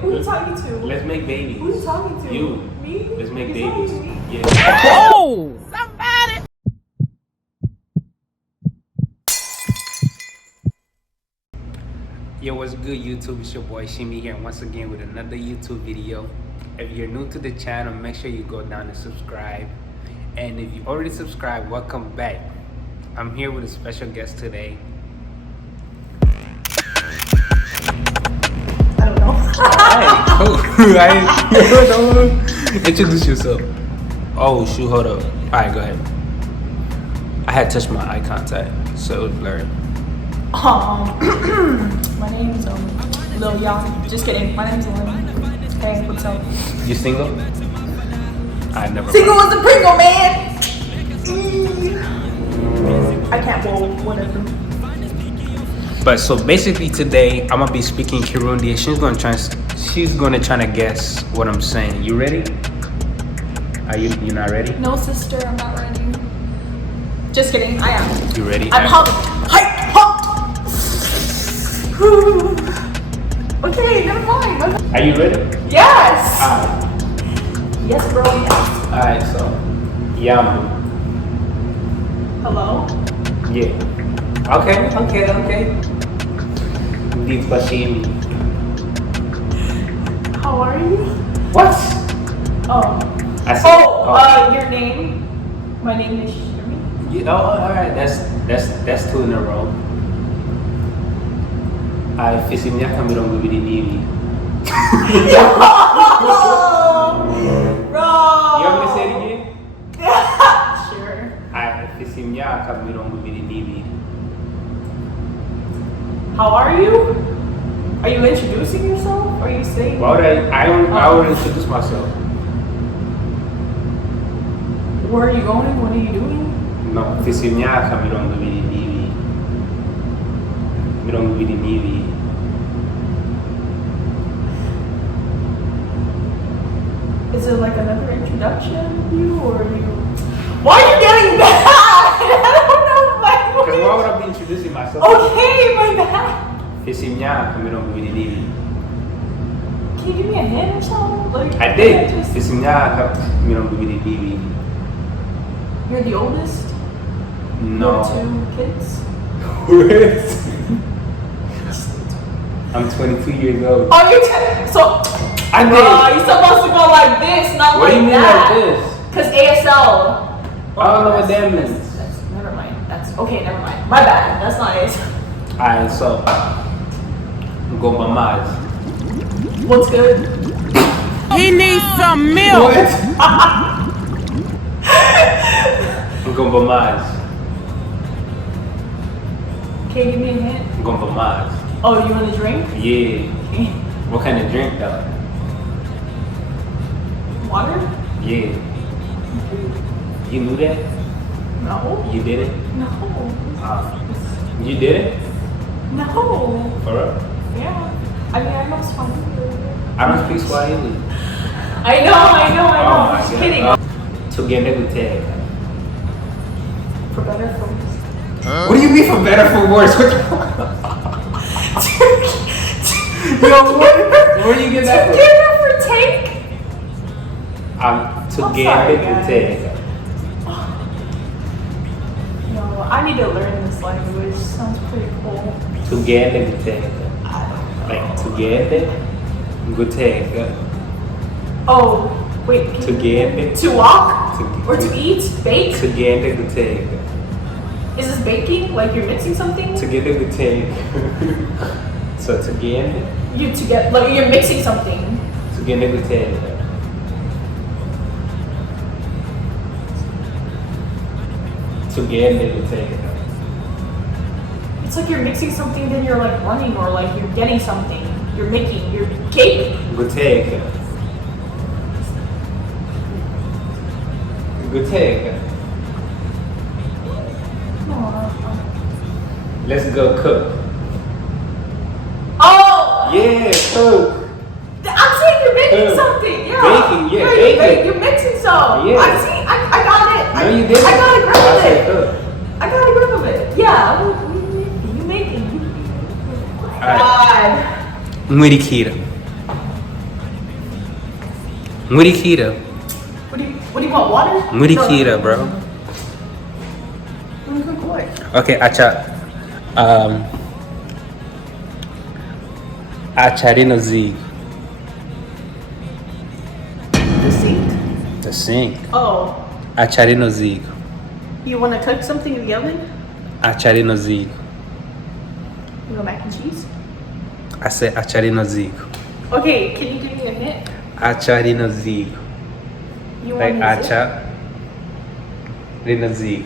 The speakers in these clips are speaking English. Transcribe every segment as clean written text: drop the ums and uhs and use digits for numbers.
Who are you talking to? Let's make babies. Who are you talking to? You. Me? Let's make You babies. talking to me? Yeah. Oh! Somebody! Yo, what's good, YouTube? It's your boy Shimmy here once again with another YouTube video. If you're new to the channel, make sure you go down and subscribe. And if you already subscribed, welcome back. I'm here with a special guest today. I don't know. Alright, cool. Introduce yourself. Oh shoot, hold up. Alright, go ahead. I had touched my eye contact, so it was blurry. My name's Lillian. Just kidding. My name's Lillian. Hey, what's up? You single? I never. Single as a Pringle, man. I can't roll whatever. But so basically today I'm gonna be speaking Kirundi. She's gonna try to guess what I'm saying. You ready? Are you not ready? No, sister, I'm not ready. Just kidding. I am. You ready? I'm pumped. Hype, pumped. Okay, never mind. Are you ready? Yes. Alright. Yes, bro. Yes. Alright, so Yambu. Hello. Yeah. Okay. Deep Bashimi. How are you? What? Oh. I said, Your name? My name is Shimi. Oh, alright, that's two in a row. I fisimyaka mirongo ibiri n'ibiri. Bro. You want me to say it again? Sure. I fisimyaka mirongo ibiri n'ibiri. How are you? Are you introducing yourself? Are you saying? Why would I would introduce myself. Where are you going? What are you doing? No, fisimyaka mirongo ibiri n'ibiri. Mirongo ibiri n'ibiri. Is it like another introduction of you, or are you? Why are you getting mad? I don't know. Because why would I be introducing myself? Okay, my bad. Fisimyaka mirongo ibiri n'ibiri. Can you give me a hint or something? Like, I did. Fisimyaka mirongo ibiri n'ibiri. You're the oldest? No. You have 2 kids? I'm 22 years old. Oh, you're 10. So, I did. you're supposed to go like this, not What like do you mean that. like this? Because ASL. I don't know what that means. Never mind. That's okay. Never mind. My bad. That's not it. Alright, so go mamaz. What's good? He needs some milk! Go mamaz. Can you give me a hint? Go mamaz. Oh, you want a drink? Yeah. Okay. What kind of drink though? Water? Yeah. You knew that? No. You did it? No. You did it? No. For real? Yeah. I mean, I know Swahili. I don't speak Swahili. I know. Oh I'm my just God. kidding. Together with Ted. For better, for worse. What do you mean for better, for worse? What Yo, where do you get that from? Together for take? Together with Ted. No, I need to learn this language. Sounds pretty cool. Together with Ted. I don't know. Like together with Ted. Oh, wait. Together. To walk? To- Or to eat? Bake? Together with Ted. Is this baking? Like you're mixing something? Together with Ted. So together. Like you're mixing something. Together with Ted. Together with Ted. It's like you're mixing something, then you're like running, or like you're getting something. You're making your cake. With Ted. With Ted. Let's go cook. Oh! Yeah, cook. I'm saying you're making Cook. something. Yeah. Baking, yeah, baking. You're mixing some. Yeah. I see. I got it. No, you didn't. I got a grip I of said it. cook. I got a grip of it. Yeah. You making. Alright. God. Mwirikira. Murikita. What do you want? Water? Murikita, bro. What? Okay, Acharino Zig. The sink? The sink. Oh. Acharino Zig. You want to cook something in the oven? Acharino Zig. You want mac and cheese? I said Acharino Zig. Okay, can you give me a hint? Acharino Zig. You Like want me to Acharino Zig.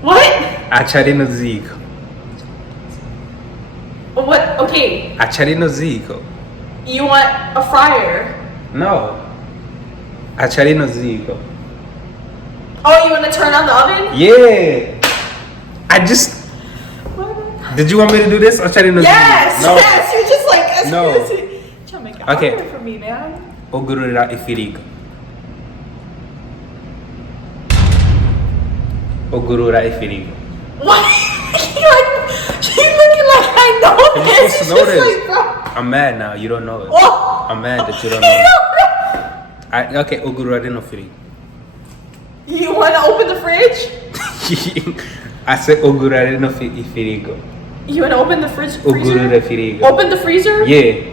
What? Acharino Zig. What? Okay, Acharino Zig. you want a fryer. No. Acharino Zig. Oh, you want to turn on the oven? Yeah. Did you want me to do this? Acharino Yes, Zig. No. yes, you're just like, No. Trying to make it Okay. harder for me, man. Ogurura ifirigo. Ogurura ifirigo. What? She's looking like I know You're this. supposed to It's know just this. like, bro. I'm mad now. You don't know it. Oh. I'm mad that you don't know it. Okay, ogurura no firigo. You want to open the fridge? I said ogurura no ifirigo. You want to open the freezer? Ogurura firigo. Open the freezer? Yeah.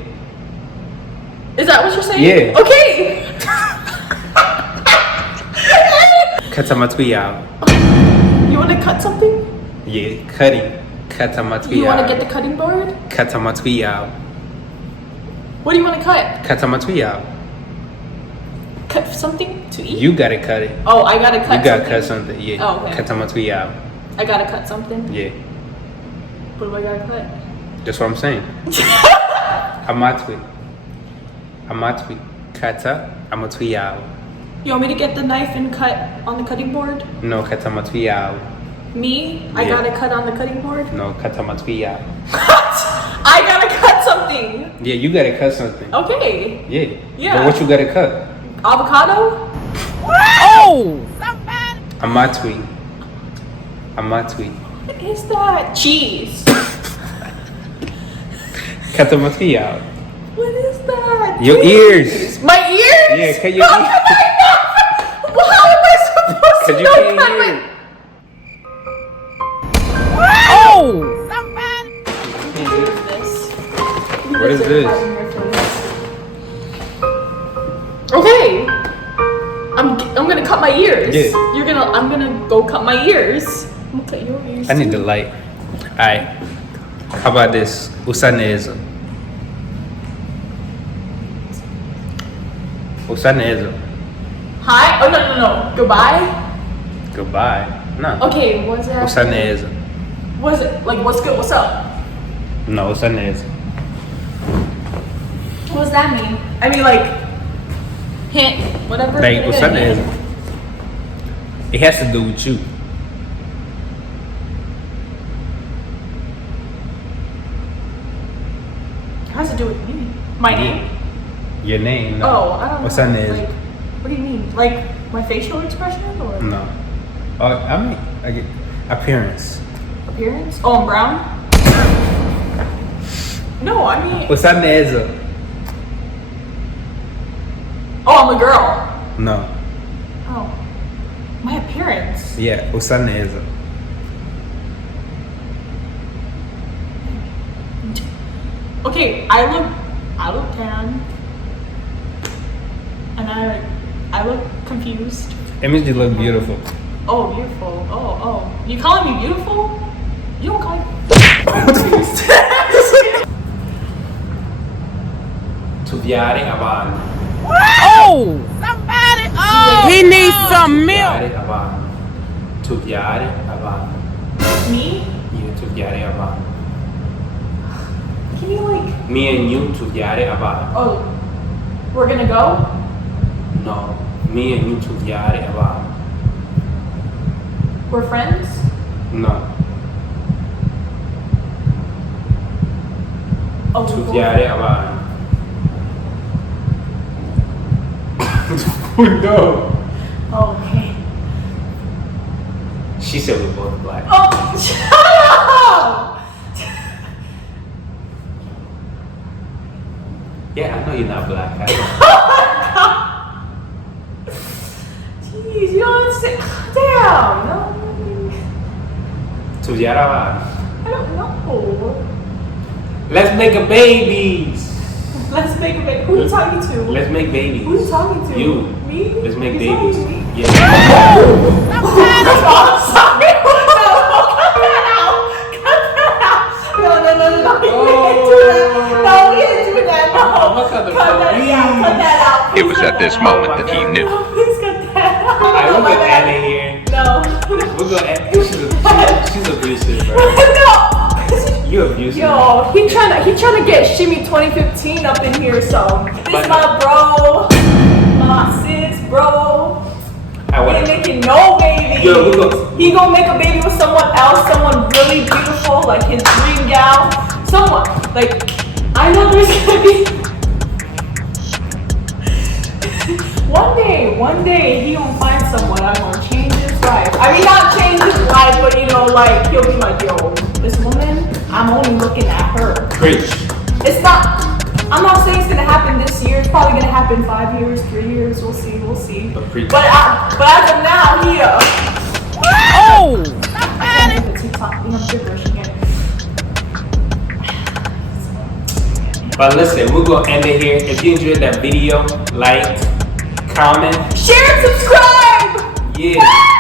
Is that what you're saying? Yeah. Okay. Katamatwiya. You want to cut something? Yeah, cutting. Katamatwiya. You want to get the cutting board? Katamatwiya. What do you want to cut? Katamatwiya. Cut something to eat? You gotta cut it. Oh, I gotta cut. You gotta something? cut something. Yeah. Oh, okay. Katamatwiya. I gotta cut something. Yeah. What do I gotta cut? That's what I'm saying. Amatwi. Amatwi. Kata. Amatwiya. You want me to get the knife and cut on the cutting board? No, katamatwiya. Me? I Yeah. gotta cut on the cutting board? No, katamatwiya. I gotta cut something. Yeah, you gotta cut something. Okay. Yeah. Yeah. But what you gotta cut? Avocado? Oh! Amatwi. Amatwi. What is that? Cheese. Katamatwiya. What is that? Your Cheese. ears. My ears? Yeah, cut your How ears. am I not? Well, how am I supposed to Cause you know can't cut hear. my... Oh! What is this? Okay. I'm gonna cut my ears. Yeah. I'm gonna go cut my ears. I'm gonna cut your ears. I need too. the light. Alright. How about this? Usaneza. Usaneza. Hi? Oh no. Goodbye? Goodbye. No. Okay, what's that? Usaneza. What's it like what's good? What's up? No, Usaneza. What does that mean? I mean like hint, whatever. Like Put it in Usaneza. hint. It has to do with you. It has to do with me. My name? Your name. No. Oh, I don't know. Usaneza. Like, what do you mean? Like my facial expression or No. I mean, I get appearance. appearance? Oh, I'm brown? No, I mean Usaneza. oh, I'm a girl. No. Oh. My appearance. Yeah, Usaneza. Okay, I look tan. And I look confused. It means you look beautiful. Oh, beautiful. Oh. You calling me beautiful? You don't call me confused. Tuviare avanti. Oh! Somebody! Oh! He needs some milk! Tuviare avanti. Tuviare avanti. Me? You tuviare avanti. Can you like Me and you tuviare avanti. oh we're gonna go? No. Me and you tuviare avanti. We're friends? No. Oh, we're Tuviare avanti. No. Oh, okay. She said we're both black. Oh, shut up! Yeah, I know you're not black. I know. Oh my god! Please, you don't understand. Damn, no. So Yara, I don't know. let's make a babies. Let's make a baby. Who are you talking to? Let's make babies. Who are you talking to? You. Me? Let's make You babies. talking to me? Yeah. Oh, I'm sorry. No, cut that out. Cut that out. No. We didn't do that. No, we didn't do that. No. Look at the Cut that police. out. Cut that out. It was at this moment that he knew. No, please cut that out. Alright, Oh we're my gonna God. end it here. No. We're gonna end. She's abusive, bro. No. You abusive. Yo, he trying to get Shimmy 2015 up in here, so this But- my bro, my sis, bro. I He ain't want making no baby. Yo, we go. He gonna make a baby with someone else, someone really beautiful, like his dream gal. Someone, like, I know there's gonna be. One day, he gonna find someone that's gonna change his life. I mean, not change his life, but you know, like, he'll be like, yo, this woman, I'm only looking at her. Preach. It's not, I'm not saying it's gonna happen this year. It's probably gonna happen 5 years, 3 years. We'll see. But preach. But as of now, he Oh! the TikTok, you know, gibberish again. But listen, we're gonna end it here. If you enjoyed that video, like, comment, Share and subscribe! yeah.